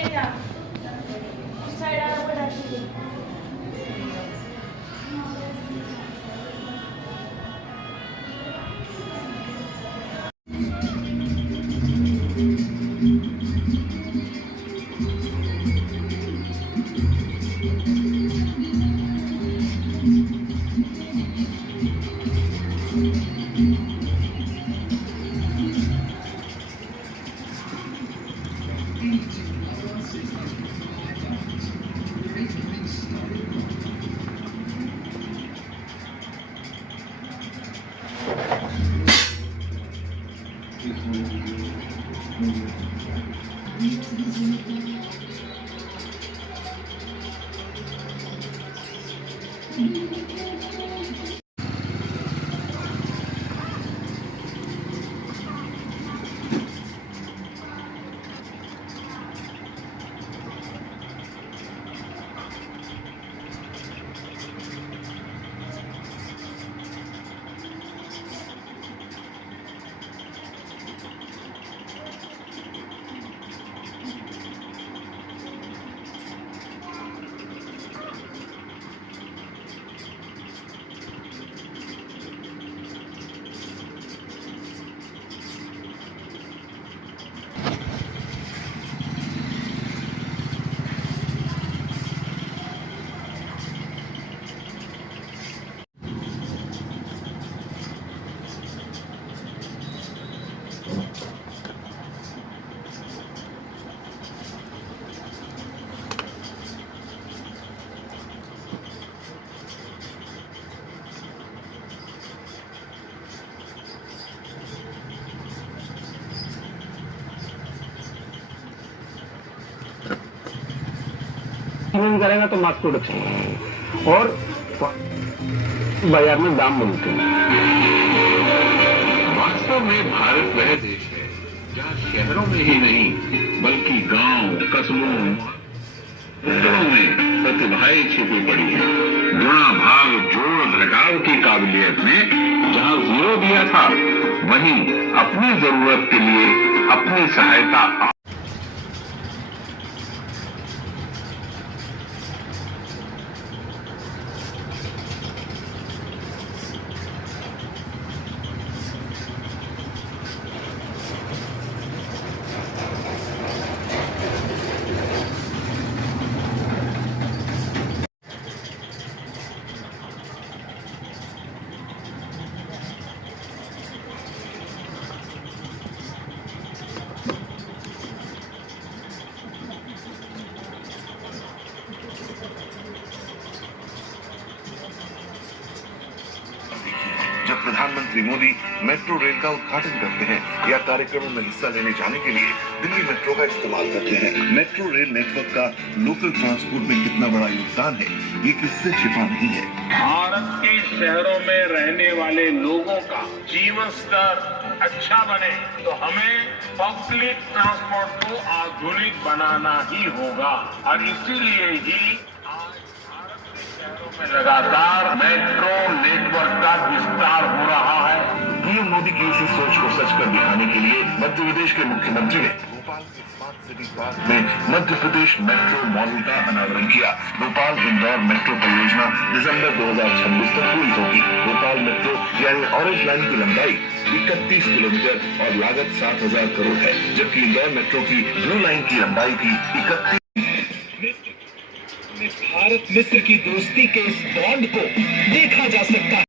करेगा तो mass production और बाजार में दाम मिलते हैं। वास्तव में भारत वह देश है जहाँ शहरों में ही नहीं बल्कि गांव, कस्बों में प्रतिभाएं छिपी पड़ी है। गुणा भाग जोड़ घटाव की काबिलियत में जहाँ जीरो दिया था वहीं अपनी जरूरत के लिए अपनी सहायता जब प्रधानमंत्री मोदी मेट्रो रेल का उद्घाटन करते हैं या कार्यक्रमों में हिस्सा लेने जाने के लिए दिल्ली मेट्रो का इस्तेमाल करते हैं। मेट्रो रेल नेटवर्क का लोकल ट्रांसपोर्ट में कितना बड़ा योगदान है ये किससे छिपा नहीं है। भारत के शहरों में रहने वाले लोगों का जीवन स्तर अच्छा बने तो हमें पब्लिक ट्रांसपोर्ट को आधुनिक बनाना ही होगा और इसीलिए ही लगातार मेट्रो नेटवर्क का विस्तार हो रहा है। पीएम मोदी की इसी सोच को सच कर दिखाने के लिए मध्य प्रदेश के मुख्यमंत्री ने भोपाल के स्मार्ट सिटी पार्क में मध्य प्रदेश मेट्रो मॉडल का अनावरण किया। भोपाल इंदौर मेट्रो परियोजना दिसंबर 2026 तक पूरी होगी। भोपाल मेट्रो यानी ऑरेंज लाइन की लंबाई 31 किलोमीटर और लागत 7,000 करोड़ है, जबकि इंदौर मेट्रो की ब्लू लाइन की लंबाई भी 31। भारत मिस्र की दोस्ती के इस बॉन्ड को देखा जा सकता है।